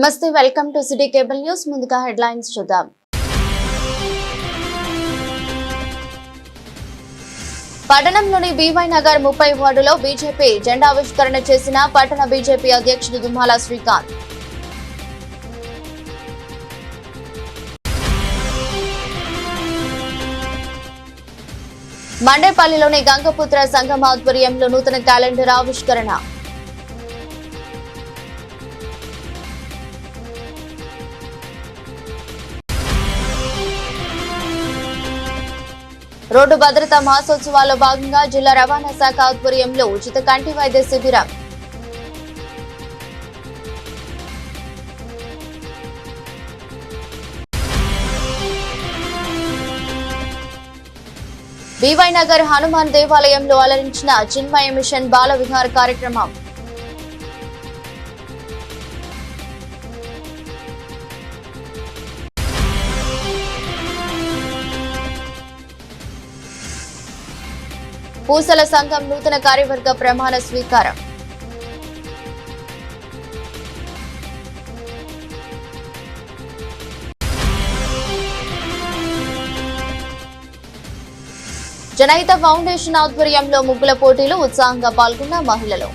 నమస్తే, welcome to city cable news. ముందుగా headlines చూద్దాం. పట్టణంలోని బీవై నగర్ 30 వార్డులో బీజేపీ జెండా ఆవిష్కరణ చేసిన పట్టణ బీజేపీ అధ్యక్షుడు దుమ్మాల శ్రీకాంత్. మండేపల్లిలోని గంగపుత్ర సంఘం ఆధ్వర్యంలో నూతన క్యాలెండర్ ఆవిష్కరణ. రోడ్డు భద్రతా మాసోత్సవాల్లో భాగంగా జిల్లా రవాణా శాఖ ఆధ్వర్యంలో ఉచిత కంటి వైద్య శిబిరం. బీవై నగర్ హనుమాన్ దేవాలయంలో అలరించిన చిన్మయ మిషన్ బాల విహార కార్యక్రమం. పూసల సంఘం నూతన కార్యవర్గ ప్రమాణ స్వీకారం. జనహిత ఫౌండేషన్ ఆధ్వర్యంలో ముగ్గుల పోటీలు ఉత్సాహంగా పాల్గొన్న మహిళలు.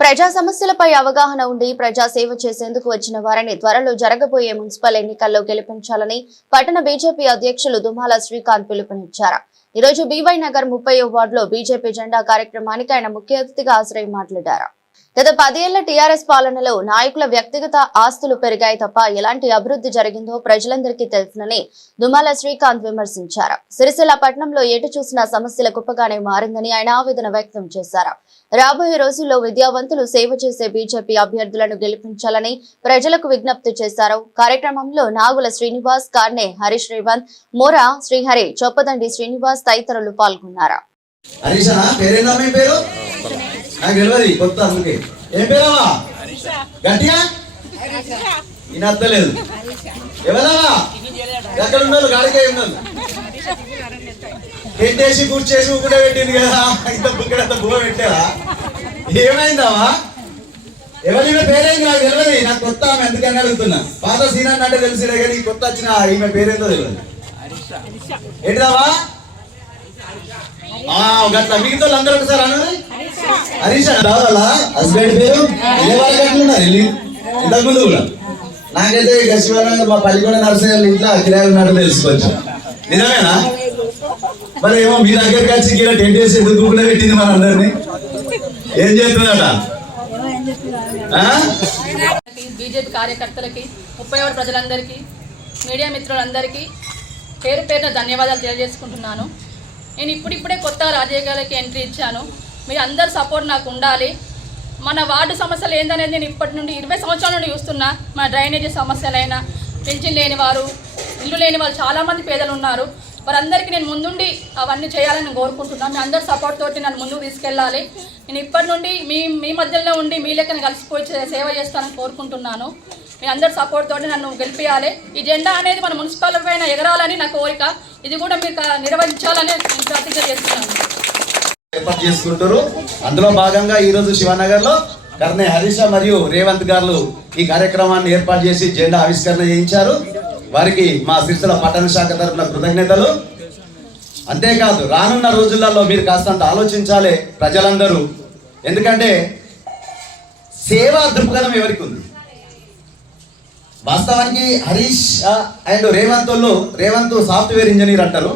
ప్రజా సమస్యలపై అవగాహన ఉండి ప్రజా సేవ చేసేందుకు వచ్చిన వారిని త్వరలో జరగబోయే మున్సిపల్ ఎన్నికల్లో గెలిపించాలని పట్టణ బీజేపీ అధ్యక్షులు దుమ్మాల శ్రీకాంత్ పిలుపునిచ్చారు. ఈ రోజు బీవై నగర్ 30వ వార్డులో బీజేపీ జెండా కార్యక్రమానికి ఆయన ముఖ్య అతిథిగా హాజరై మాట్లాడారు. గత 10 ఏళ్ల టీఆర్ఎస్ పాలనలో నాయకుల వ్యక్తిగత ఆస్తులు పెరిగాయి తప్ప ఎలాంటి అభివృద్ధి జరిగిందో ప్రజలందరికీ తెలుసునని దుమ్మాల శ్రీకాంత్ విమర్శించారు. సిరిసిల్ల పట్టణంలో ఎటు చూసినా సమస్యల కుప్పగానే మారిందని ఆయన ఆవేదన వ్యక్తం చేశారు. రాబోయే రోజుల్లో విద్యావంతులు సేవ చేసే బీజేపీ అభ్యర్థులను గెలిపించాలని ప్రజలకు విజ్ఞప్తి చేశారు. కార్యక్రమంలో నాగుల శ్రీనివాస్, కార్నే హరీష్ రేవంత్, మోరా శ్రీహరి, చొప్పదండి శ్రీనివాస్ తదితరులు పాల్గొన్నారు. పెట్టేసి కూర్చేసి కూడా పెట్టింది కదా, ఇంత బుక్కడంత బువ్వ పెట్టావా? ఏమైందావా? ఎవరి పేరేంది నాకు తెలియదు. నాకు కొత్త ఆమె ఎందుకని అడుగుతున్నా. పాత సీనాన్ని అంటే తెలిసిడే కానీ కొత్త వచ్చిన ఈమె పేరేందో తెలియదు. ఏంటిదావా? గట్ల మిగతా అందరూ ఒకసారి అన్నది హరీష్ రావాలా? హస్బెండ్ పేరు ఇంతకు ముందు కూడా నాకైతే గచ్చివారంగా మా పల్లికొండ నర్సరీ ఇంట్లో కిరాయి ఉన్నట్టు తెలుసుకోవచ్చు. నిజమేనా? మరి ఏమో మీ దగ్గరికి వచ్చి ఇలా టెంట్ వేసి ఎందుకు కూడా పెట్టింది మన అందరినీ? ఏం చేస్తుందట? బీజేపీ కార్యకర్తలకి, 30 వార్డు ప్రజలందరికీ, మీడియా మిత్రులందరికీ పేరు పేరున ధన్యవాదాలు తెలియజేసుకుంటున్నాను. నేను ఇప్పుడిప్పుడే కొత్త రాజకీయాలకి ఎంట్రీ ఇచ్చాను. మీరు అందరు సపోర్ట్ నాకు ఉండాలి. మన వార్డు సమస్యలు ఏందనేది నేను ఇప్పటి నుండి 20 సంవత్సరాల నుండి చూస్తున్నా. మన డ్రైనేజీ సమస్యలైనా, పెన్షన్ లేని వారు, ఇల్లు లేని వాళ్ళు చాలామంది పేదలు ఉన్నారు. వారందరికీ నేను ముందుండి అవన్నీ చేయాలని నేను కోరుకుంటున్నాను. మీ అందరి సపోర్ట్ తోటి నన్ను ముందుకు తీసుకెళ్ళాలి. నేను ఇప్పటి నుండి మీ మధ్యలో ఉండి మీ లెక్కన కలిసిపోయి సేవ చేస్తానని కోరుకుంటున్నాను. మీ అందరి సపోర్ట్ తోటి నన్ను గెలిపించాలి. ఈ జెండా అనేది మన మున్సిపల్ పైన ఎగరాలని నా కోరిక. ఇది కూడా మీరు నిర్వహించాలని నేను ప్రతిజ్ఞ చేస్తున్నాను. ఏర్పాటు చేసుకుంటారు. అందులో భాగంగా ఈ రోజు శివనగర్ లో కర్నే హరీష మరియు రేవంత్ గారు ఈ కార్యక్రమాన్ని ఏర్పాటు చేసి జెండా ఆవిష్కరణ చేయించారు. వారికి మా సిరిసిల్ల పట్టణ శాఖ తరఫున కృతజ్ఞతలు. అంతేకాదు రానున్న రోజులలో మీరు కాస్తంత ఆలోచించాలి ప్రజలందరూ. ఎందుకంటే సేవా దృక్పథం ఎవరికి ఉంది? వాస్తవానికి Harish and Revanth software engineer అంటారు.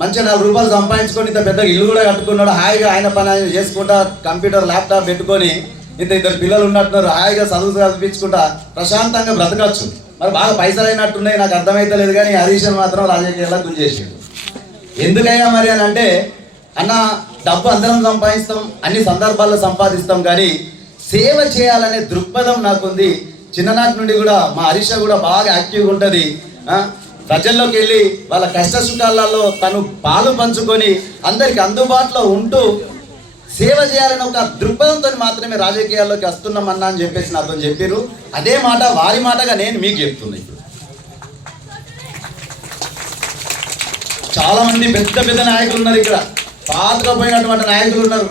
మంచిగా 4 రూపాయలు సంపాదించుకొని ఇంత పెద్దగా ఇల్లు కూడా కట్టుకున్నాడు. హాయిగా ఆయన పని ఆయన చేసుకుంటా కంప్యూటర్ ల్యాప్టాప్ పెట్టుకొని ఇద్దరు పిల్లలు ఉన్నట్టున్నారు. హాయిగా చదువు చదివించుకుంటా ప్రశాంతంగా బ్రతకచ్చు. మరి బాగా పైసలు అయినట్టున్నాయి, నాకు అర్థమైతే లేదు. కానీ హరీష్ మాత్రం రాజకీయాల్లో గుంజేసాడు. ఎందుకయ్యా మరి అని అంటే, అన్న డబ్బు అందరం సంపాదిస్తాం, అన్ని సందర్భాల్లో సంపాదిస్తాం, కానీ సేవ చేయాలనే దృక్పథం నాకుంది. చిన్ననాటి నుండి కూడా మా హరీష కూడా బాగా యాక్టివ్గా ఉంటుంది. ప్రజల్లోకి వెళ్ళి వాళ్ళ కష్ట సుఖాలలో తను పాలు పంచుకొని అందరికి అందుబాటులో ఉంటూ సేవ చేయాలని ఒక దృక్పథంతో మాత్రమే రాజకీయాల్లోకి వస్తున్నామన్నా అని చెప్పేసి నాతో చెప్పారు. అదే మాట వారి మాటగా నేను మీకు చెప్తున్నా. ఇప్పుడు చాలా మంది పెద్ద పెద్ద నాయకులు ఉన్నారు ఇక్కడ. పాతకపోయినటువంటి నాయకులు ఉన్నారు,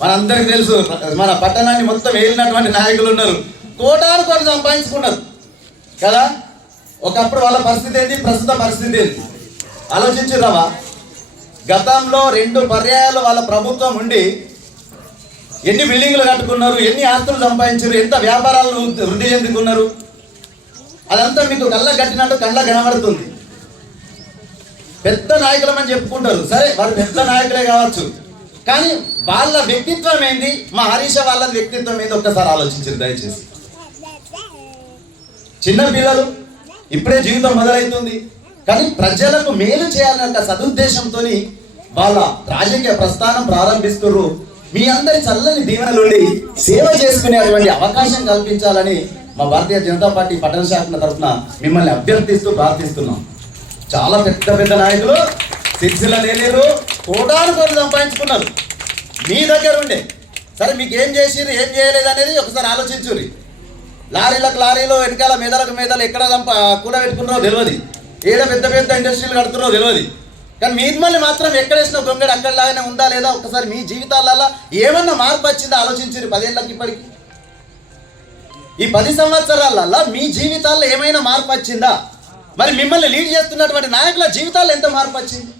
మనందరికీ తెలుసు. మన పట్టణాన్ని మొత్తం ఏలినటువంటి నాయకులు ఉన్నారు, కోటాను కోట్లు సంపాదించుకున్నారు కదా. ఒకప్పుడు వాళ్ళ పరిస్థితి ఏంటి, ప్రస్తుత పరిస్థితి ఏంటి ఆలోచించుదామా? గతంలో 2 పర్యాయాలు వాళ్ళ ప్రభుత్వం ఉండి ఎన్ని బిల్డింగ్లు కట్టుకున్నారు, ఎన్ని ఆస్తులు సంపాదించారు, ఎంత వ్యాపారాలను వృద్ధి చెందుకున్నారు, అదంతా మీకు కళ్ళ కట్టినట్టు కళ్ళ కనబడుతుంది. పెద్ద నాయకులమని చెప్పుకుంటారు, సరే వారు పెద్ద నాయకులే కావచ్చు, కానీ వాళ్ళ వ్యక్తిత్వం ఏంది, మా హరీష వాళ్ళ వ్యక్తిత్వం ఏంది ఒక్కసారి ఆలోచించారు దయచేసి. చిన్న పిల్లలు ఇప్పుడే జీవితం మొదలవుతుంది, కానీ ప్రజలకు మేలు చేయాలన్న సదుద్దేశంతో వాళ్ళ రాజకీయ ప్రస్థానం ప్రారంభిస్తున్నారు. మీ అందరి చల్లని దీవెనలుండి సేవ చేసుకునేటువంటి అవకాశం కల్పించాలని మా భారతీయ జనతా పార్టీ పట్టణ శాఖ తరఫున మిమ్మల్ని అభ్యర్థిస్తూ ప్రార్థిస్తున్నాం. చాలా పెద్ద పెద్ద నాయకులు సిరిసిల్ల నేలేరు కోటాను కోట్లు సంపాదించుకున్నారు మీ దగ్గర ఉండే. సరే మీకు ఏం చేసిరు ఏం చేయలేదు అనేది ఒకసారి ఆలోచించుర్రి. లారీలు వెనకాల మెదలకు ఎక్కడ కూడా పెట్టుకున్నారో తెలియదు, ఏడ పెద్ద పెద్ద ఇండస్ట్రీలు కడుతున్నారో తెలియదు, కానీ మిమ్మల్ని మాత్రం ఎక్కడేసిన గొంగడు అక్కడలాగానే ఉందా లేదా ఒకసారి మీ జీవితాలలో ఏమన్నా మార్పు వచ్చిందా ఆలోచించుర్రి. 10 ఏళ్ళకి ఇప్పటికి ఈ 10 సంవత్సరాలలో మీ జీవితాల్లో ఏమైనా మార్పు వచ్చిందా? మరి మిమ్మల్ని లీడ్ చేస్తున్నటువంటి నాయకుల జీవితాల్లో ఎంత మార్పు వచ్చింది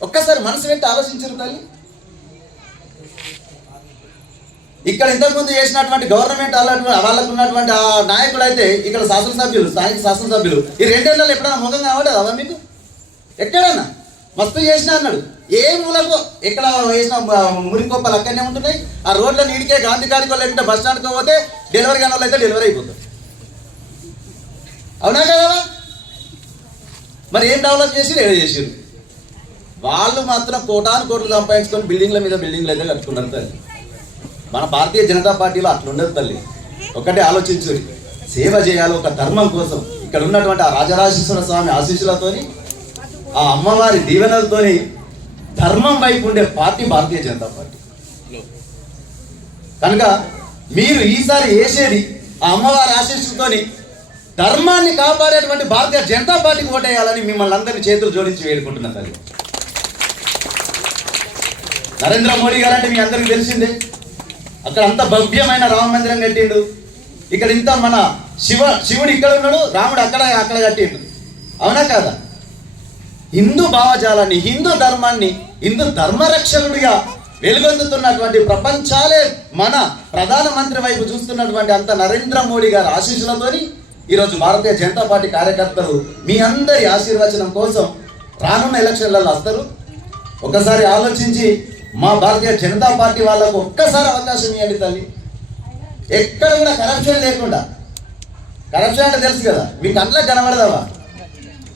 ఒక్కసారి మనసు పెట్టి ఆలోచించరు తల్లి. ఇక్కడ ఇంతకుముందు చేసినటువంటి గవర్నమెంట్ వాళ్ళకు ఉన్నటువంటి ఆ నాయకుడు అయితే ఇక్కడ శాసనసభ్యులు, స్థానిక శాసనసభ్యులు ఈ 2 ఏళ్ళలో ఎప్పుడైనా ముఖం కావడదా మీకు? ఎక్కడన్నా మస్తు చేసిన అన్నాడు, ఏ మూలకు ఎక్కడ వేసిన మురికొప్పలు అక్కడనే ఉంటున్నాయి. ఆ రోడ్ల నీడికే గాంధీ కాడికో లేకుంటే బస్ స్టాండ్కి పోతే డెలివరీ కాని వాళ్ళు అయితే డెలివరీ అయిపోతుంది, అవునా కదా? మరి ఏం డెవలప్ చేసి ఏదో చేసారు. వాళ్ళు మాత్రం కోటాను కోట్లు సంపాదించుకొని బిల్డింగ్ల మీద బిల్డింగ్లు అయితే కట్టుకున్నారు తల్లి. మన భారతీయ జనతా పార్టీలో అట్లుండదు తల్లి. ఒకటే ఆలోచించుడి, సేవ చేయాలి ఒక ధర్మం కోసం. ఇక్కడ ఉన్నటువంటి ఆ రాజరాజేశ్వర స్వామి ఆశీస్సులతోని, ఆ అమ్మవారి దీవెనలతోని ధర్మం వైపు ఉండే పార్టీ భారతీయ జనతా పార్టీ. కనుక మీరు ఈసారి వేసేది ఆ అమ్మవారి ఆశీస్సులతోని ధర్మాన్ని కాపాడేటువంటి భారతీయ జనతా పార్టీకి ఓటేయాలని మిమ్మల్ని అందరినీ చేతులు జోడించి వేడుకుంటున్నా తల్లి. నరేంద్ర మోడీ గారు అంటే మీ అందరికీ తెలిసిందే, అక్కడ అంత భవ్యమైన రామ మందిరం కట్టిండు. ఇక్కడ ఇంత మన శివుడు ఇక్కడ ఉన్నాడు, రాముడు అక్కడ కట్టిండు, అవునా కాదా? హిందూ భావజాలాన్ని, హిందూ ధర్మాన్ని, హిందూ ధర్మరక్షకుడిగా వెలుగొందుతున్నటువంటి ప్రపంచాలే మన ప్రధానమంత్రి వైపు చూస్తున్నటువంటి అంత నరేంద్ర మోడీ గారి ఆశీస్సులతోని ఈరోజు భారతీయ జనతా పార్టీ కార్యకర్తలు మీ అందరి ఆశీర్వచనం కోసం రానున్న ఎలక్షన్లలో వస్తారు. ఒకసారి ఆలోచించి మా భారతీయ జనతా పార్టీ వాళ్ళకు ఒక్కసారి అవకాశం ఇవ్వండి తల్లి. ఎక్కడ కూడా కరప్షన్ లేకుండా, కరప్షన్ అంటే తెలుసు కదా, మీకు అంతలా కనబడదావా,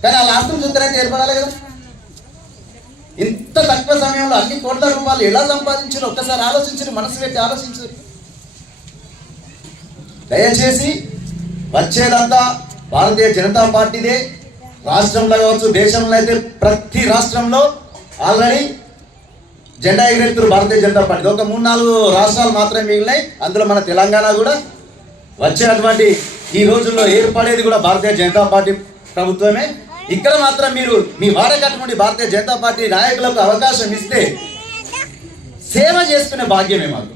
కానీ వాళ్ళ ఆస్తులు చూస్తేనైతే ఏర్పడాలి కదా. ఇంత తక్కువ సమయంలో అన్ని కోట్ల రూపాయలు ఎలా సంపాదించారో ఒక్కసారి ఆలోచించారు, మనసు పెట్టి ఆలోచించారు. దయచేసి వచ్చేదంతా భారతీయ జనతా పార్టీదే. రాష్ట్రంలో కావచ్చు, దేశంలో అయితే ప్రతి రాష్ట్రంలో ఆల్రెడీ జెండా ఎగిరెత్తురు భారతీయ జనతా పార్టీ. ఒక 3-4 రాష్ట్రాలు మాత్రమే మిగిలినాయి, అందులో మన తెలంగాణ కూడా. వచ్చేటువంటి ఈ రోజుల్లో ఏర్పడేది కూడా భారతీయ జనతా పార్టీ ప్రభుత్వమే. ఇక్కడ మాత్రం మీరు మీ వాడకట్టుకుండి భారతీయ జనతా పార్టీ నాయకులకు అవకాశం ఇస్తే సేవ చేసుకునే భాగ్యమే మాకు.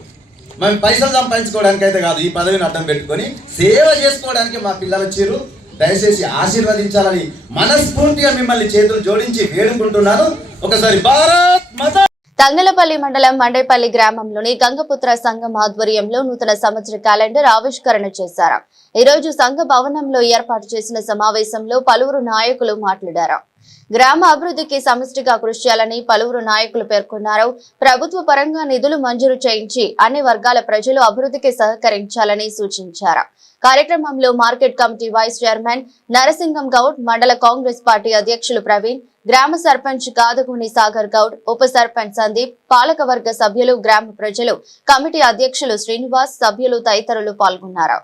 మేము పైసలు సంపాదించుకోవడానికి అయితే కాదు, ఈ పదవిని అడ్డం పెట్టుకొని సేవ చేసుకోవడానికి మా పిల్లలు వచ్చారు. దయచేసి ఆశీర్వదించాలని మనస్ఫూర్తిగా మిమ్మల్ని చేతులు జోడించి వేడుకుంటున్నాను. ఒకసారి భారత్ మాతా. తంగలపల్లి మండలం మండేపల్లి గ్రామంలోని గంగపుత్ర సంఘం ఆధ్వర్యంలో నూతన సంవత్సర క్యాలెండర్ ఆవిష్కరణ చేశారు. ఈ రోజు సంఘ భవనంలో ఏర్పాటు చేసిన సమావేశంలో పలువురు నాయకులు మాట్లాడారు. గ్రామ అభివృద్ధికి సమిష్టిగా కృషి చేయాలని పలువురు నాయకులు పేర్కొన్నారు. ప్రభుత్వ పరంగా నిధులు మంజూరు చేయించి అన్ని వర్గాల ప్రజలు అభివృద్ధికి సహకరించాలని సూచించారు. కార్యక్రమంలో market committee vice chairman Narasingam Goud, మండల కాంగ్రెస్ పార్టీ అధ్యక్షులు ప్రవీణ్, గ్రామ సర్పంచ్ కాదగుని సాగర్ గౌడ్, ఉప సర్పంచ్ సందీప్, పాలకవర్గ సభ్యులు, గ్రామ ప్రజలు, కమిటీ అధ్యక్షులు శ్రీనివాస్, సభ్యులు తదితరులు పాల్గొన్నారు.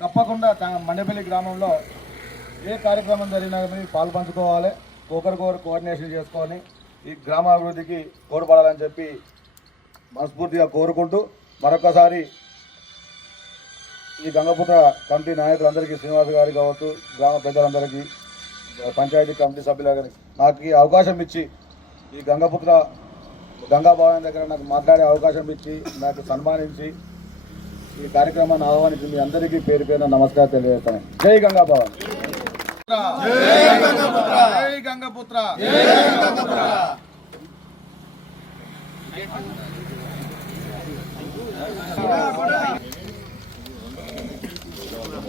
తప్పకుండా మండపల్లి గ్రామంలో ఏ కార్యక్రమం జరిగినా పాల్పంచుకోవాలి, ఒకరికొకరు కోఆర్డినేషన్ చేసుకొని ఈ గ్రామాభివృద్ధికి తోడ్పడాలని చెప్పి మనస్ఫూర్తిగా కోరుకుంటూ మరొకసారి ఈ గంగపుత్ర కమిటీ నాయకులందరికీ, శ్రీనివాస్ గారి కావచ్చు, గ్రామ పెద్దలందరికీ, పంచాయతీ కమిటీ సభ్యులందరికీ నాకు ఈ అవకాశం ఇచ్చి ఈ గంగా భవన్ దగ్గర నాకు మాట్లాడే అవకాశం ఇచ్చి నాకు సన్మానించి ఈ కార్యక్రమాన్ని ఆహ్వానించి మీ అందరికీ పేరు పేరున నమస్కారం తెలియజేస్తాను. జై గంగా భవన్. జై గంగపుత్ర.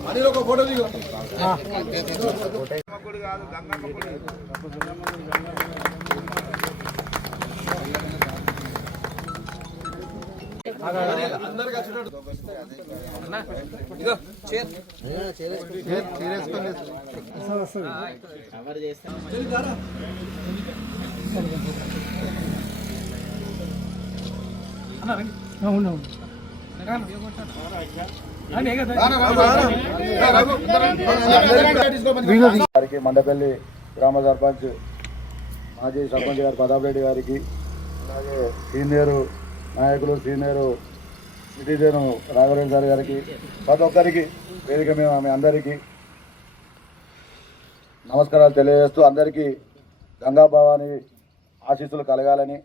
మరి ఒక ఫోటో దిగు. అందరికి వారికి మండపల్లి గ్రామ సర్పంచ్ మాజీ సర్పంచ్ గారు ప్రతాప్ రెడ్డి గారికి, అలాగే సీనియర్ నాయకులు, సీనియర్ సిటిజన్ రాఘవేంద్ర సార్ గారికి, ప్రతి ఒక్కరికి వేదిక మేము ఆమె అందరికీ నమస్కారాలు తెలియజేస్తూ అందరికీ గంగా భవాని ఆశీస్సులు కలగాలని,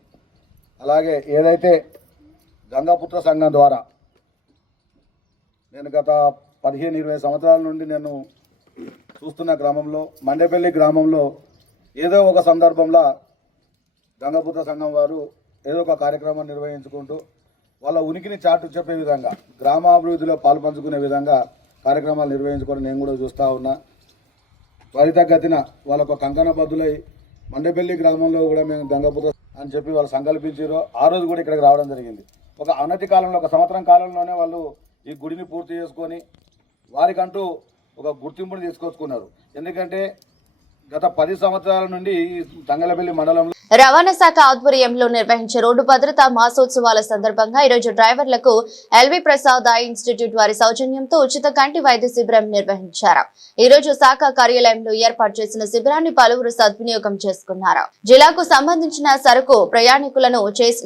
అలాగే ఏదైతే గంగాపుత్ర సంఘం ద్వారా నేను గత 15-20 సంవత్సరాల నుండి నేను చూస్తున్న గ్రామంలో, మండపల్లి గ్రామంలో ఏదో ఒక సందర్భంలో గంగాపుత్ర సంఘం వారు ఏదో ఒక కార్యక్రమం నిర్వహించుకుంటూ వాళ్ళ ఉనికిని చాటు చెప్పే విధంగా, గ్రామాభివృద్ధిలో పాల్పంచుకునే విధంగా కార్యక్రమాలు నిర్వహించుకొని నేను కూడా చూస్తూ ఉన్నా. త్వరితగతిన వాళ్ళొక కంకణబద్దులై మండపల్లి గ్రామంలో కూడా మేము గంగాపుత్ర అని చెప్పి వాళ్ళు సంకల్పించారు. ఆ రోజు కూడా ఇక్కడికి రావడం జరిగింది. ఒక అనతి కాలంలో, ఒక సంవత్సరం కాలంలోనే వాళ్ళు ఈ గుడిని పూర్తి చేసుకొని వారికంటూ ఒక గుర్తింపుని తీసుకొచ్చుకున్నారు. ఎందుకంటే గత 10 సంవత్సరాల నుండి తంగలపల్లి మండలంలో రవాణా శాఖ ఆధ్వర్యంలో నిర్వహించే రోడ్డు భద్రతా మాసోత్సవాల సందర్భంగా ఈరోజు డ్రైవర్లకు ఎల్వి ప్రసాద్ ఐ ఇన్స్టిట్యూట్ వారి సౌజన్యంతో ఉచిత కంటి వైద్య శిబిరం నిర్వహించారు. ఈ రోజు శాఖ కార్యాలయంలో ఏర్పాటు చేసిన శిబిరాన్ని పలువురు సద్వినియోగం చేసుకున్నారు. జిల్లాకు సంబంధించిన సరుకు ప్రయాణికులను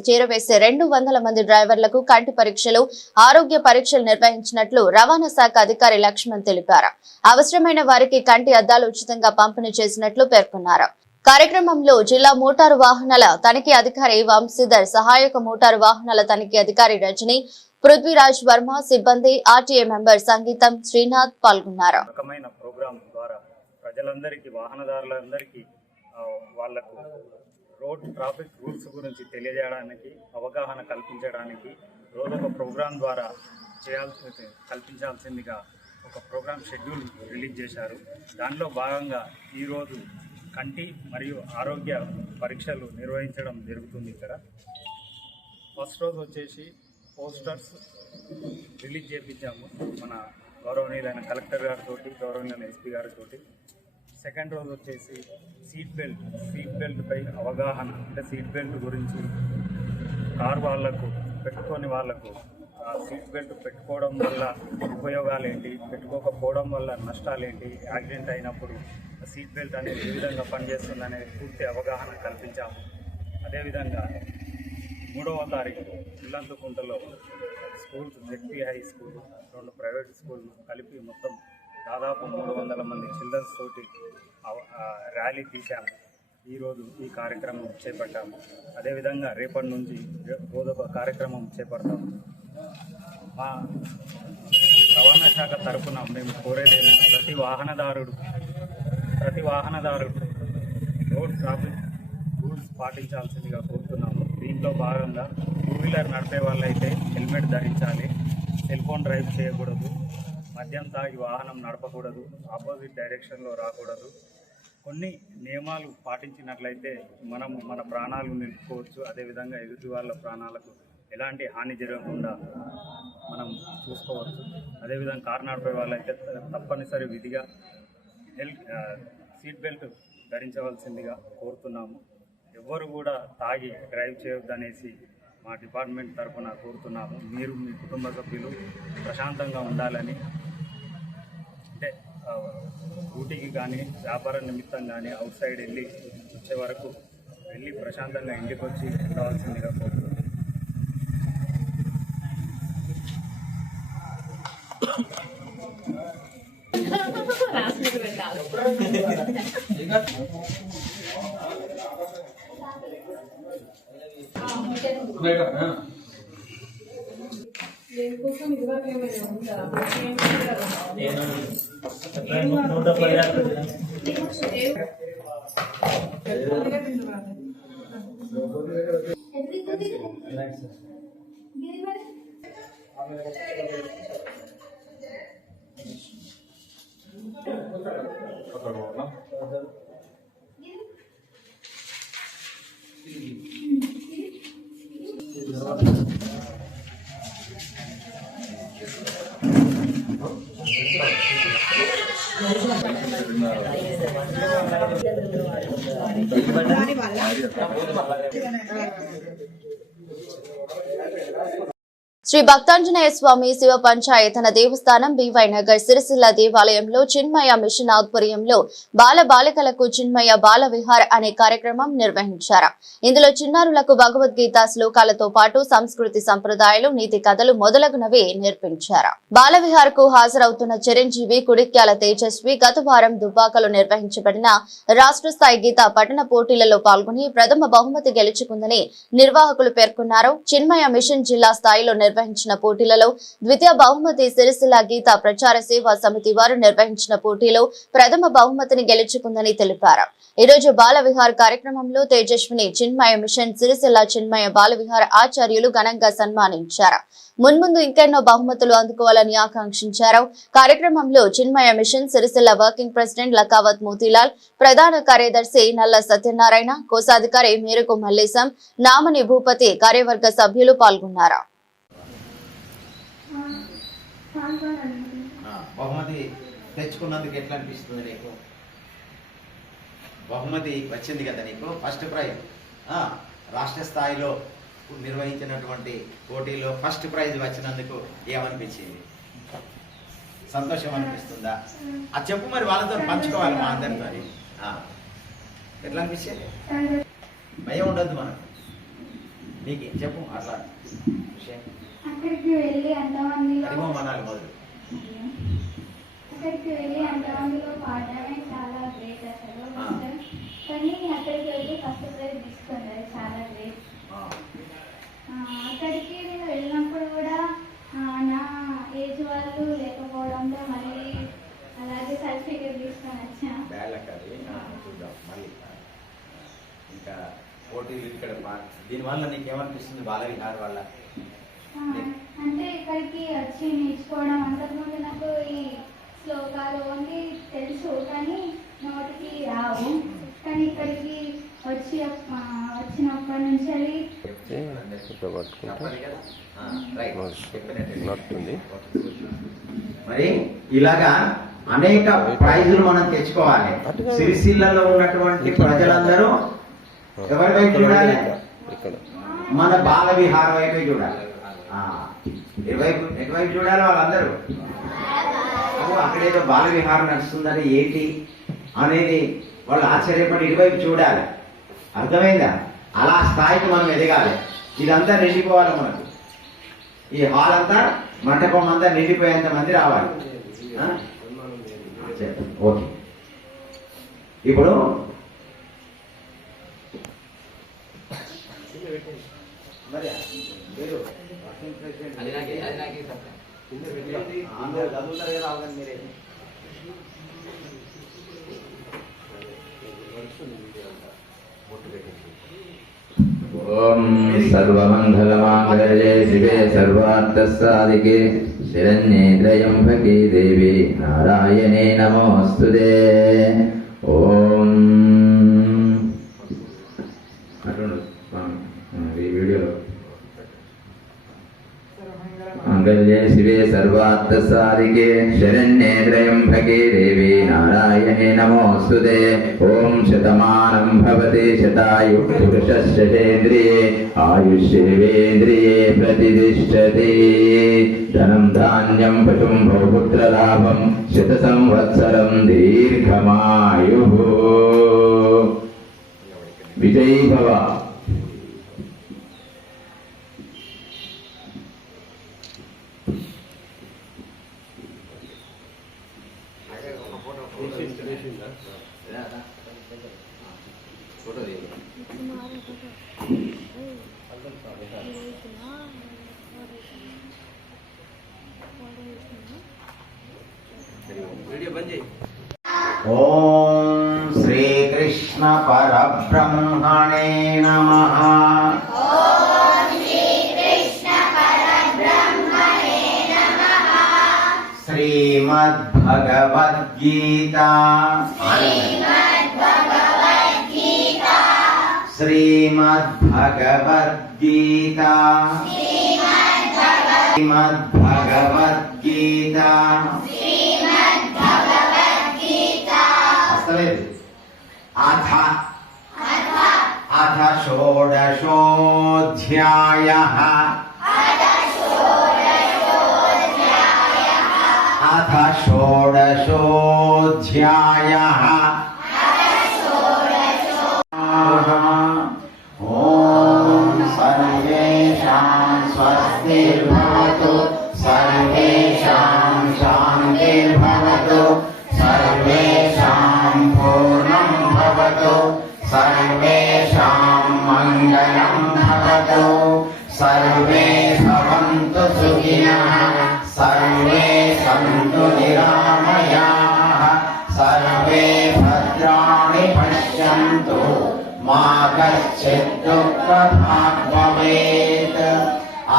చేరవేసే 200 మంది డ్రైవర్లకు కంటి పరీక్షలు, ఆరోగ్య పరీక్షలు నిర్వహించినట్లు రవాణా శాఖ అధికారి లక్ష్మణ్ తెలిపారు. అవసరమైన వారికి కంటి అద్దాలు ఉచితంగా పంపిణీ చేసినట్లు పేర్కొన్నారు. కార్యక్రమంలో జిల్లా మోటారు వాహనాల తనిఖీ అధికారి వంశీధర్, సహాయక మోటారు వాహనాల తనిఖీ అధికారి రజని, పృథ్వీరాజ్ వర్మ, సిబ్బంది, ఆర్టీఏ మెంబర్ సంగీతం, శ్రీనాథ్ పాల్గొన్నారు. రకమైన ప్రోగ్రామ్ ద్వారా ప్రజలందరికీ, వాహనదారులందరికీ వాళ్లకు రోడ్ ట్రాఫిక్ రూల్స్ గురించి తెలియజేయడానికి, అవగాహన కల్పించడానికి రోజొక ప్రోగ్రాం ద్వారా కల్పించాల్సిందిగా ఒక ప్రోగ్రామ్ షెడ్యూల్ రిలీజ్ చేశారు. దానిలో భాగంగా ఈరోజు కంటి మరియు ఆరోగ్య పరీక్షలు నిర్వహించడం జరుగుతుంది. ఇక్కడ ఫస్ట్ రోజు వచ్చేసి పోస్టర్స్ రిలీజ్ చేయించాము మన గౌరవనీయులైన కలెక్టర్ గారితో, గౌరవనీయులైన ఎస్పీ గారితో. సెకండ్ రోజు వచ్చేసి సీట్ బెల్ట్ పై అవగాహన, అంటే సీట్ బెల్ట్ గురించి కారు వాళ్లకు, పెట్టుకొని వాళ్లకు సీట్ బెల్ట్ పెట్టుకోవడం వల్ల ఉపయోగాలు ఏంటి, పెట్టుకోకపోవడం వల్ల నష్టాలు ఏంటి, యాక్సిడెంట్ అయినప్పుడు సీట్ బెల్ట్ అనేది ఏ విధంగా పనిచేస్తుందనే పూర్తి అవగాహన కల్పించాము. అదేవిధంగా 3వ తారీఖు ఇల్లంతకుంటలో schools, ZP high school, 2 private school కలిపి మొత్తం దాదాపు 300 మంది చిల్డ్రన్స్ తోటి ర్యాలీ తీశాము. ఈరోజు ఈ కార్యక్రమం చేపట్టాము. అదేవిధంగా రేపటి నుంచి రోజొక కార్యక్రమం చేపడతాము. మా రవాణా శాఖ తరఫున మేము కోరేది ప్రతి వాహనదారుడు రోడ్ ట్రాఫిక్ రూల్స్ పాటించాల్సిందిగా కోరుతున్నాము. దీంట్లో భాగంగా 2 వీలర్ నడిపే వాళ్ళైతే హెల్మెట్ ధరించాలి, సెల్ ఫోన్ డ్రైవ్ చేయకూడదు, మద్యం తాగి వాహనం నడపకూడదు, ఆపోజిట్ డైరెక్షన్లో రాకూడదు. కొన్ని నియమాలు పాటించినట్లయితే మనము మన ప్రాణాలు నిలుపుకోవచ్చు. అదేవిధంగా ఎదుటి వాళ్ళ ప్రాణాలకు ఎలాంటి హాని జరగకుండా మనం చూసుకోవచ్చు. అదేవిధంగా కారు నడిపే వాళ్ళైతే తప్పనిసరి విధిగా సీట్ బెల్ట్ ధరించవలసిందిగా కోరుతున్నాము. ఎవ్వరు కూడా తాగి డ్రైవ్ చేయొద్దనేసి మా డిపార్ట్మెంట్ తరఫున కోరుతున్నాము. మీరు మీ కుటుంబ సభ్యులు ప్రశాంతంగా ఉండాలని, అంటే డ్యూటీకి కానీ వ్యాపార నిమిత్తం కానీ అవుట్ సైడ్ వచ్చే వరకు వెళ్ళి ప్రశాంతంగా ఇంటికి వచ్చి ఉండవలసిందిగా కోరుతున్నాము. శ్రీ భక్తాంజనేయ స్వామి శివ పంచాయతన దేవస్థానం బీవై నగర్ సిరిసిల్ల దేవాలయంలో చిన్మయ మిషన్ ఆధ్వర్యంలో బాల బాలికలకు చిన్మయ బాల విహార్ అనే కార్యక్రమం నిర్వహించారు. ఇందులో చిన్నారులకు భగవద్గీత శ్లోకాలతో పాటు సంస్కృతి సంప్రదాయాలు, నీతి కథలు మొదలగునవి నేర్పించారు. బాల విహార్ కు హాజరవుతున్న చిరంజీవి కుడిక్యాల తేజస్వి గత వారం దుబ్బాకలో నిర్వహించబడిన రాష్ట్ర స్థాయి గీత పఠన పోటీలలో పాల్గొని ప్రథమ బహుమతి గెలుచుకుందని నిర్వాహకులు పేర్కొన్నారు. చిన్మయ మిషన్ జిల్లా స్థాయిలో నిర్వహించిన పోటీలలో ద్వితీయ బహుమతి సిరిసిల్ల గీత ప్రచార సేవా సమితి వారు నిర్వహించిన పోటీలో ప్రథమ బహుమతిని గెలుచుకుందని తెలిపారు. ఈ రోజు బాల విహార్ కార్యక్రమంలో తేజస్విని చిన్మయ మిషన్ సిరిసిల్ల చిన్మయ బాల విహార్ ఆచార్యులు ఘనంగా సన్మానించారు. మున్ముందు ఇంకెన్నో బహుమతులు అందుకోవాలని ఆకాంక్షించారు. కార్యక్రమంలో Chinmaya mission Sircilla working president Lakavath Motilal, ప్రధాన కార్యదర్శి నల్ల సత్యనారాయణ, కోశాధికారి మేరకు మల్లేశం, నామని భూపతి, కార్యవర్గ సభ్యులు పాల్గొన్నారు. బహుమతి తెచ్చుకున్నందుకు ఎట్లా అనిపిస్తుంది నీకు? బహుమతి వచ్చింది కదా నీకు, ఫస్ట్ ప్రైజ్. రాష్ట్ర స్థాయిలో నిర్వహించినటువంటి పోటీలో ఫస్ట్ ప్రైజ్ వచ్చినందుకు ఏమనిపించింది? సంతోషం అనిపిస్తుందా? అది చెప్పు మరి, వాళ్ళతో పంచుకోవాలి మా అందరితో. ఎట్లా అనిపించేది? భయం ఉండద్దు మనకు. నీకు చెప్పు అట్లా విషయం. అక్కడికి వెళ్ళి అంతమందిలో పాడడమే చాలా గ్రేట్ అసలు. కానీ అక్కడికి వెళ్ళి ఫస్ట్ ప్రైజ్ తీసుకున్నారు, చాలా గ్రేట్. అక్కడికి నేను వెళ్ళినప్పుడు కూడా నా ఏజ్ వాళ్ళు లేకపోవడంతో మళ్ళీ అలాగే సర్టిఫికేట్ తీసుకొని వచ్చాను. చూద్దాం మళ్ళీ ఇంకా పోటీలు ఇక్కడ. దీనివల్ల నీకేమనిపిస్తుంది బాల విహార్ వల్ల? అంటే ఇక్కడికి వచ్చి నేర్చుకోవడం, అంతకుముందు నాకు ఈ శ్లోకాలు అన్నీ తెలుసు కానీ నోటికి రావు. కానీ ఇక్కడికి వచ్చినప్పటి నుంచి అది మరి ఇలాగా అనేక ప్రైజులు మనం తెచ్చుకోవాలి. సిరిసిల్లలో ఉన్నటువంటి ప్రజలందరూ ఎవరి వైపు చూడాలి? మన బాల విహార వైపు చూడాలి. ఎటువైపు చూడాలి వాళ్ళందరూ? అక్కడేదో బాల విహారం నడుస్తుందని ఏంటి అనేది వాళ్ళు ఆశ్చర్యపడి ఇటువైపు చూడాలి. అర్థమైందా? అలా స్థాయికి మనం ఎదగాలి. ఇదంతా నిండిపోవాలి మనకు. ఈ హాల్ అంతా, మంటపం అంతా నిండిపోయేంత మంది రావాలి. ఓకే, ఇప్పుడు మరి అందరూ చదువుతారు కదా, అవగానే మీరే. ఓం సర్వమంగళమాంగళ్యే శివే సర్వార్థసాధికే శరణ్యే త్రయంబకే దేవి నారాయణే నమోస్తుతే. ఓం ఈ వీడియోలో మంగళ్యే శివే सर्वार्थसाधिके शरण्ये त्र्यम्बके देवी नारायणे नमोऽस्तुते। ॐ शतमानं भवति शतायुः पुरुषस्येन्द्रिये आयुष्येवेन्द्रिये प्रतिष्ठते। धनं धान्यं पशुं बहुपुत्रलाभं शतसंवत्सरं दीर्घमायुः। विजयी भव। ओम श्री कृष्ण परब्रह्मणे नमः। ओम श्री कृष्ण परब्रह्मणे नमः। श्रीमद्भगवद्गीता श्रीमद्भगवद्गीता श्रीमद्भगवद्गीता श्रीमद्भगवद्गीता अथ षोडशोऽध्यायः। अथ षोडशोऽध्यायः। ॐ सर्वेषां स्वस्तिर्भवतु सर्वेषां शान्तिर्भवतु सर्वेषां पूर्णं भवतु सर्वेषां मङ्गलं भवतु सर्वे भवन्तु सुखिनः सर्वे सन्तु निरामयाः सर्वे भद्राणि पश्यन्तु मा कश्चित् दुःखभाग् भवेत्।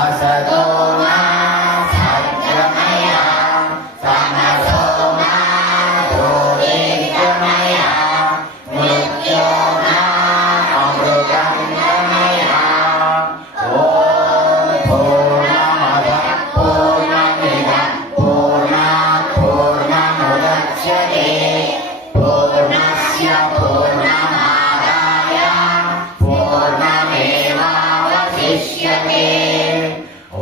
असतो मा सद्गमय तमसो मा ज्योतिर्गमय मृत्यो मा अमृतङ्गमय। ॐ पूर्णमदः पूर्णमिदं पूर्णात् पूर्णमुदच्यते पूर्णस्य पूर्णमादाय पूर्णमेवावशिष्यते। ॐ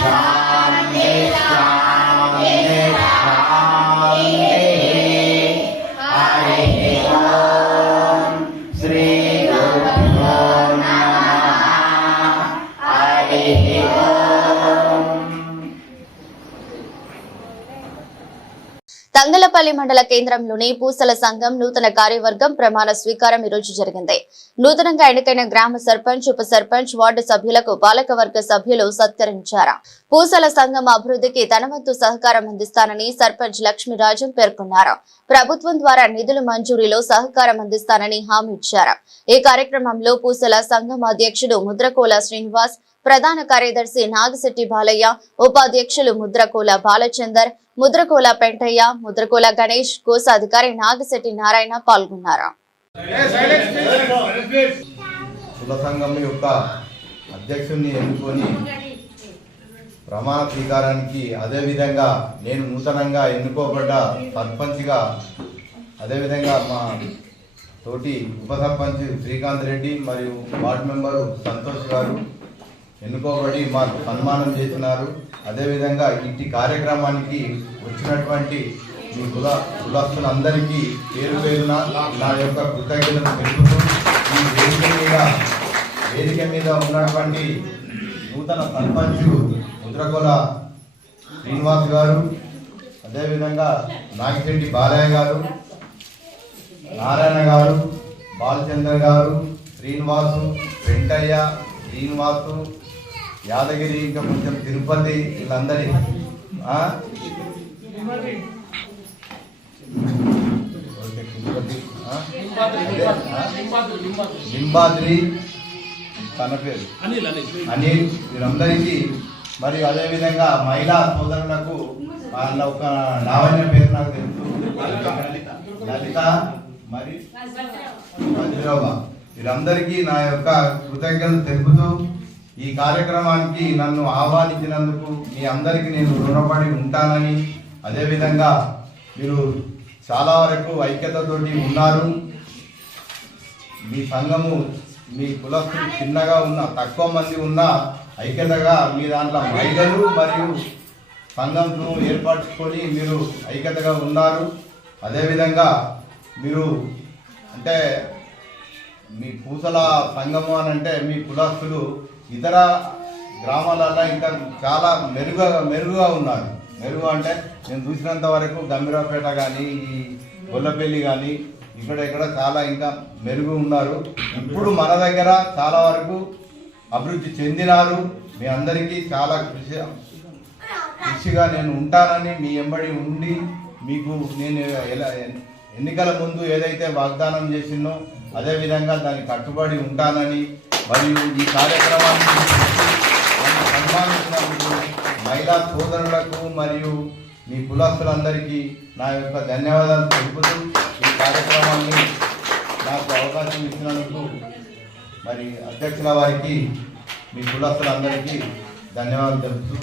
शान्ति शान्ति शान्तिः। हरिः ॐ श्रीगुरुभ्यो नमः। हरिः ॐ। తంగలపల్లి మండల కేంద్రంలోని పూసల సంఘం నూతన కార్యవర్గం ప్రమాణ స్వీకారం ఈ రోజు జరిగింది. నూతనంగా ఎన్నికైన గ్రామ సర్పంచ్, ఉప సర్పంచ్, వార్డు సభ్యులకు పాలకవర్గ సభ్యులు సత్కరించారు. పూసల సంఘం అభివృద్ధికి తన వంతు సహకారం అందిస్తానని సర్పంచ్ లక్ష్మీరాజం పేర్కొన్నారు. ప్రభుత్వం ద్వారా నిధుల మంజూరీలో సహకారం అందిస్తానని హామీ ఇచ్చారు. ఈ కార్యక్రమంలో పూసల సంఘం అధ్యక్షుడు ముద్రకోల శ్రీనివాస్, ప్రధాన కార్యదర్శి నాగశెట్టి బాలయ్య, ఉపాధ్యక్షులు ముద్రకోల బాలచందర్, ముద్రకోల పెంటయ్య, ముద్రకోల గణేష్, కోశాధికారి నాగశెట్టి నారాయణ పాల్గొన్నారు. కుల సంఘం యొక్క అధ్యక్షుడిని ఎన్నుకొని ప్రమాణ స్వీకారానికి, అదేవిధంగా నేను నూతనంగా ఎన్నుకోబడ్డ సర్పంచ్గా, అదేవిధంగా మా తోటి ఉప సర్పంచ్ శ్రీకాంత్ రెడ్డి మరియు వార్డు మెంబరు సంతోష్ గారు ఎన్నుకోబడి మాకు సన్మానం చేస్తున్నారు. అదేవిధంగా ఇంటి కార్యక్రమానికి వచ్చినటువంటి మీ కులస్తులందరికీ పేరు పేరున నా యొక్క కృతజ్ఞతలు తెలుపుతూ, ఈ వేదిక మీద ఉన్నటువంటి నూతన సర్పంచ్ ముద్రకోల శ్రీనివాస్ గారు, అదేవిధంగా నాగిశెట్టి బాలయ్య గారు, నారాయణ గారు, బాలచందర్ గారు, శ్రీనివాసు, వెంటయ్య, శ్రీనివాసు, యాదగిరి, ఇంకా కొంచెం తిరుపతి, వీళ్ళందరి లింబాద్రి, తన పేరు అనిల్, వీరందరికీ మరియు అదేవిధంగా మహిళా సోదరులకు వాళ్ళ ఒక లావణ్య పేరు నాకు తెలుసు, లలిత మరి వజ్రవ, వీరందరికీ నా యొక్క కృతజ్ఞతలు తెలుపుతూ ఈ కార్యక్రమానికి నన్ను ఆహ్వానించినందుకు మీ అందరికీ నేను రుణపడి ఉంటానని, అదేవిధంగా మీరు చాలా వరకు ఐక్యతతోటి ఉన్నారు. మీ సంఘము మీ కులస్తులు చిన్నగా ఉన్న తక్కువ మంది ఉన్న ఐక్యతగా మీ దాంట్లో మహిళలు మరియు సంఘంను ఏర్పరచుకొని మీరు ఐక్యతగా ఉన్నారు. అదేవిధంగా మీరు అంటే మీ పూసల సంఘము అని అంటే మీ కులస్తులు ఇతర గ్రామాలలో ఇంకా చాలా మెరుగుగా ఉన్నారు. మెరుగు అంటే నేను చూసినంత వరకు గంభీరాపేట కానీ ఈ గొల్లపల్లి కానీ ఇక్కడ చాలా ఇంకా మెరుగు ఉన్నారు. ఇప్పుడు మన దగ్గర చాలా వరకు అభివృద్ధి చెందినారు. మీ అందరికీ చాలా కృషిగా నేను ఉంటానని మీ ఎంబడి ఉండి మీకు నేను ఎన్నికల ముందు ఏదైతే వాగ్దానం చేసినో అదేవిధంగా దానికి కట్టుబడి ఉంటానని, మరియు ఈ కార్యక్రమాన్ని సన్మానించినందుకు మహిళా సోదరులకు మరియు మీ కులస్తులందరికీ నా యొక్క ధన్యవాదాలు తెలుపుతూ ఈ కార్యక్రమాన్ని నాకు అవకాశం ఇచ్చినందుకు మరి అధ్యక్షుల వారికి మీ కులస్తులందరికీ ధన్యవాదాలు తెలుపుతూ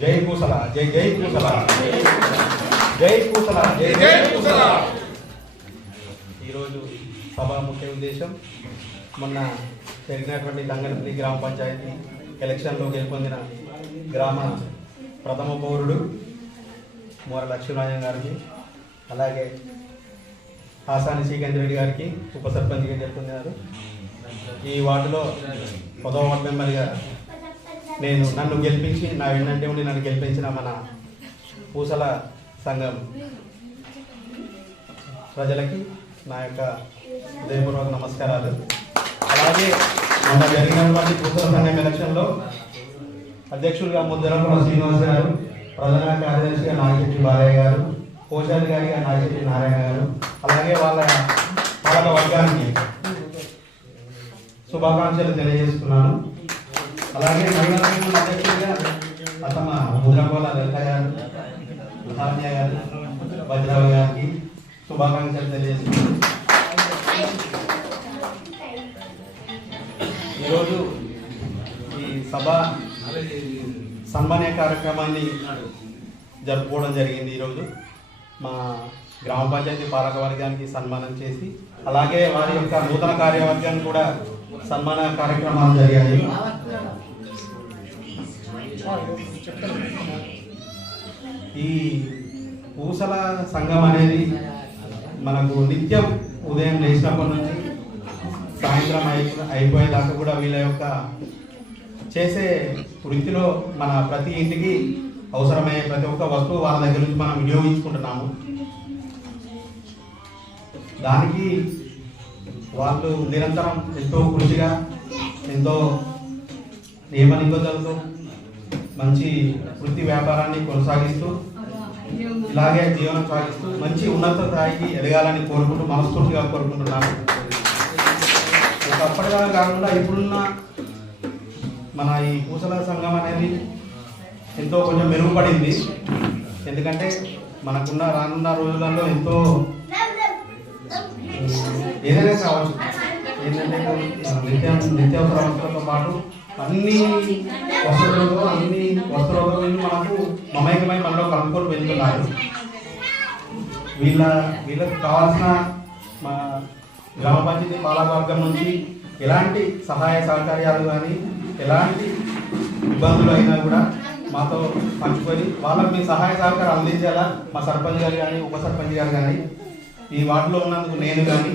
జై పూసల, జై జై పూసల, జై పూసల, జై జై పూసల. ఈరోజు సభ ముఖ్య ఉద్దేశం మొన్న జరిగినటువంటి దంగనపల్లి గ్రామ పంచాయతీ ఎలక్షన్లో గెలుపొందిన గ్రామ ప్రథమ పౌరుడు మోర లక్ష్మీరాజన్ గారికి, అలాగే హాసాని శ్రీకాంత్ రెడ్డి గారికి ఉప సర్పంచ్గా గెలుపొందినారు. ఈ వార్డులో 10వ వార్డు మెంబర్గా నన్ను గెలిపించి నా వెన్నంటే ఉండి నన్ను గెలిపించిన మన పూసల సంఘం ప్రజలకి నా యొక్క హృదయపూర్వక నమస్కారాలు. అలాగే మొన్న జరిగినటువంటి పూసల సంఘం ఎలక్షన్లో అధ్యక్షులుగా ముద్దరంపుల శ్రీనివాస్ గారు, ప్రధాన కార్యదర్శిగా నాగశెట్టి బాలయ్య గారు, కోశాధికారిగా నాగశెట్టి నారాయణ గారు, అలాగే వాళ్ళ వర్గానికి శుభాకాంక్షలు తెలియజేస్తున్నాను. అలాగే మహిళా సంఘం అధ్యక్షుడిగా అతమ ముద్రంపోల లలిత గారు, హాన్య గారు, వజ్రావు గారికి శుభాకాంక్షలు తెలియజేస్తున్నాను. ఈరోజు ఈ సభ సన్మాన కార్యక్రమాన్ని జరుపుకోవడం జరిగింది. ఈరోజు మా గ్రామ పంచాయతీ పాలక వర్గానికి సన్మానం చేసి, అలాగే వారి యొక్క నూతన కార్యవర్గాన్ని కూడా సన్మాన కార్యక్రమాలు జరిగాయి. ఈ పూసల సంఘం అనేది మనకు నిత్యం ఉదయం లేచినప్పటి నుంచి సాయంత్రం అయిపోయేదాకా కూడా వీళ్ళ యొక్క చేసే వృత్తిలో మన ప్రతి ఇంటికి అవసరమయ్యే ప్రతి ఒక్క వస్తువు వాళ్ళ దగ్గర నుంచి మనం వినియోగించుకుంటున్నాము. దానికి వాళ్ళు నిరంతరం ఎంతో కృషిగా, ఎంతో నియమ నిబంధనలతో మంచి వృత్తి వ్యాపారాన్ని కొనసాగిస్తూ, ఇలాగే జీవనం సాగిస్తూ మంచి ఉన్నత స్థాయికి ఎదగాలని కోరుకుంటూ మనస్ఫూర్తిగా కోరుకుంటున్నాను. ఒకప్పటిగా కాకుండా ఇప్పుడున్న మన ఈ పూసల సంఘం అనేది ఎంతో కొంచెం మెరుగుపడింది. ఎందుకంటే మనకున్న రానున్న రోజులలో ఎంతో ఏదైనా కావచ్చు, ఏంటంటే నిత్యావసర వస్తువులతో పాటు అన్ని వస్తువులతో మనకు మమైకమై మనలో కలుపుకొని వెళ్తున్నారు. వీళ్ళకి కావాల్సిన మా గ్రామ పంచాయతీ పాలకవర్గం నుంచి ఎలాంటి సహాయ సహకార్యాలు కానీ ఎలాంటి ఇబ్బందులు అయినా కూడా మాతో పంచుకొని వాళ్ళకి మీ సహాయ సహకారం అందించేలా మా సర్పంచ్ గారు కానీ ఉప సర్పంచ్ గారు కానీ ఈ వార్డులో ఉన్నందుకు నేను కానీ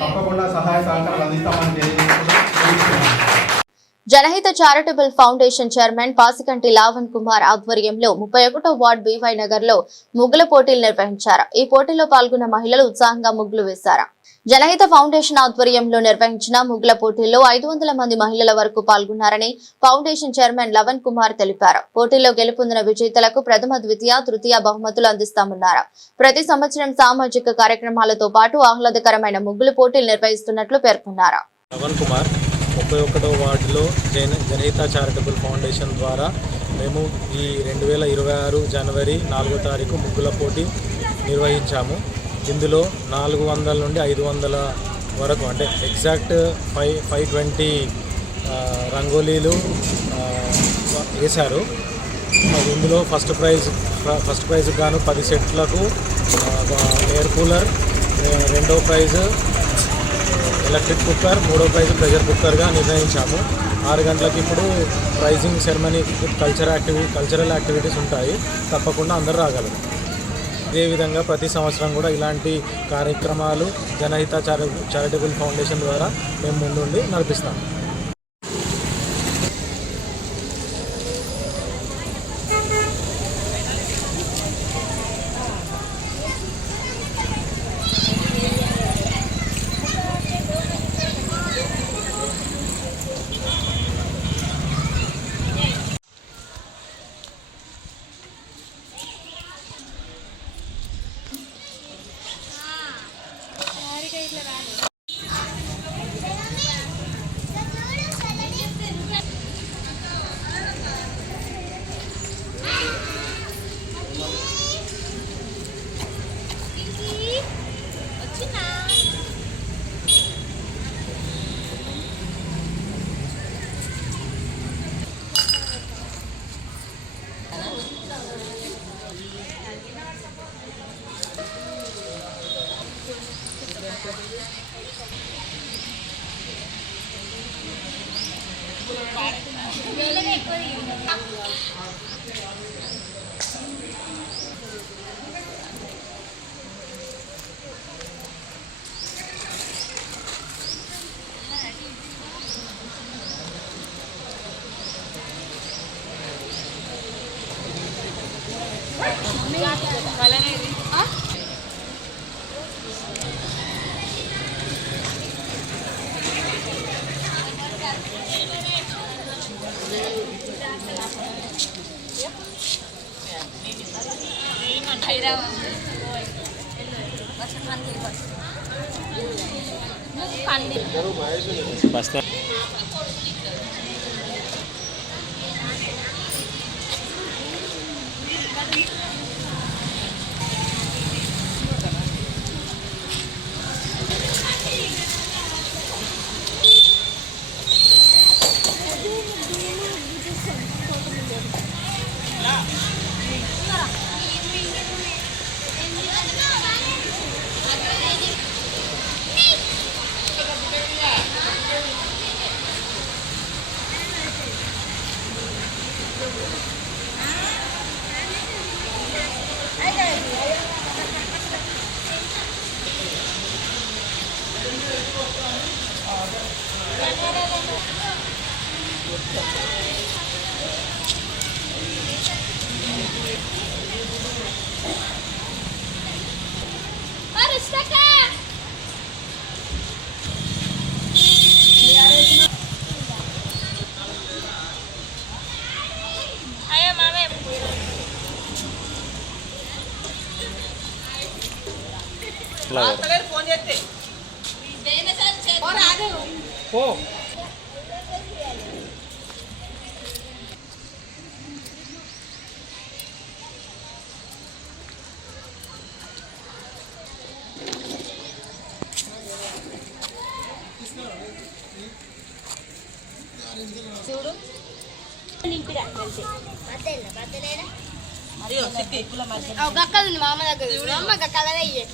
తప్పకుండా సహాయ సహకారాలు అందిస్తామని తెలియజేస్తున్నాను. జనహిత charitable foundation chairman Pasikanti లావణ్ Kumar ఆధ్వర్యంలో 31వ వార్డు బీవై నగర్ లో ముగ్గుల పోటీలు నిర్వహించారు. ఈ పోటీలో పాల్గొన్న మహిళలు ఉత్సాహంగా ముగ్గులు వేశారు. జనహిత ఫౌండేషన్ ఆధ్వర్యంలో నిర్వహించిన ముగ్గుల పోటీల్లో 500 మంది మహిళల వరకు పాల్గొన్నారని ఫౌండేషన్ చైర్మన్ లవణ్ కుమార్ తెలిపారు. పోటీల్లో గెలుపొందిన విజేతలకు ప్రథమ, ద్వితీయ, తృతీయ బహుమతులు అందిస్తామన్నారు. ప్రతి సంవత్సరం సామాజిక కార్యక్రమాలతో పాటు ఆహ్లాదకరమైన ముగ్గుల పోటీలు నిర్వహిస్తున్నట్లు పేర్కొన్నారు. 31వ వార్డులో జనహిత చారిటబుల్ ఫౌండేషన్ ద్వారా మేము ఈ 2026 జనవరి 4వ తారీఖు ముగ్గుల పోటీ నిర్వహించాము. ఇందులో 400 నుండి 500 వరకు అంటే ఎగ్జాక్ట్ 520 రంగోలీలు వేశారు. ఇందులో ఫస్ట్ ప్రైజ్ గాను 10 సెట్లకు ఎయిర్ కూలర్, రెండో ప్రైజ్ ఎలక్ట్రిక్ కుక్కర్, మూడో ప్రైజ్ ప్రెషర్ కుక్కర్గా నిర్ణయించాము. 6 గంటలకు ఇప్పుడు ప్రైజింగ్ సెరమనీ, కల్చరల్ యాక్టివిటీస్ ఉంటాయి. తప్పకుండా అందరూ రాగలరు. ఇదేవిధంగా ప్రతి సంవత్సరం కూడా ఇలాంటి కార్యక్రమాలు జనహిత చారిటబుల్ ఫౌండేషన్ ద్వారా మేము ముందుండి నడిపిస్తాము. మామ దగ్గర కలర్ అయ్యే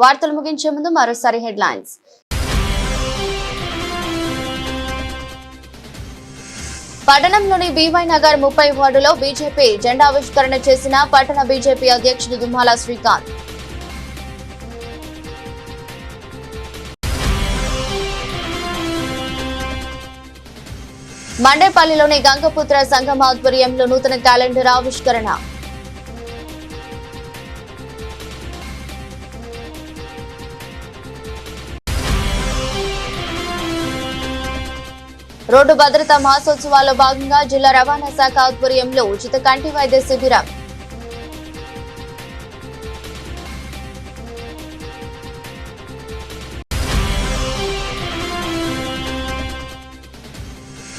వార్తలు ముగించే ముందు మరోసారి హెడ్లైన్స్. పట్టణంలోని బీవై నగర్ 30 వార్డులో బీజేపీ జెండా ఆవిష్కరణ చేసిన పట్టణ బీజేపీ అధ్యక్షుడు దుమ్మాల శ్రీకాంత్. మండేపల్లిలోని గంగపుత్ర సంఘం ఆధ్వర్యంలో నూతన క్యాలెండర్ ఆవిష్కరణ. రోడ్డు భద్రతా మాసోత్సవాల్లో భాగంగా జిల్లా రవాణా శాఖ ఆధ్వర్యంలో ఉచిత కంటి వైద్య శిబిరం.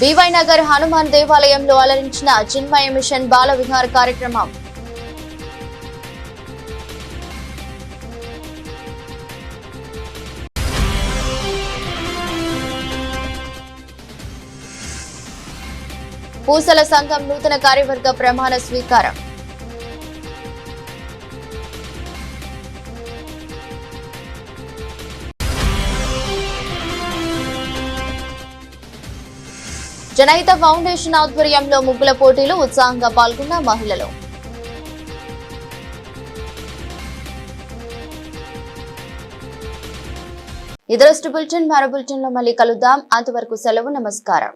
బీవై నగర్ హనుమాన్ దేవాలయంలో అలరించిన చిన్మయ మిషన్ బాల విహార కార్యక్రమం. పూసల సంఘం నూతన కార్యవర్గ ప్రమాణ స్వీకారం. జనహిత ఫౌండేషన్ ఆధ్వర్యంలో ముగ్గుల పోటీలు ఉత్సాహంగా పాల్గొన్న మహిళలు. ఇదరస్ట్ బులెటిన్ మరో బులెటిన్ లో మళ్ళీ కలుద్దాం. అంతవరకు సెలవు. నమస్కారం.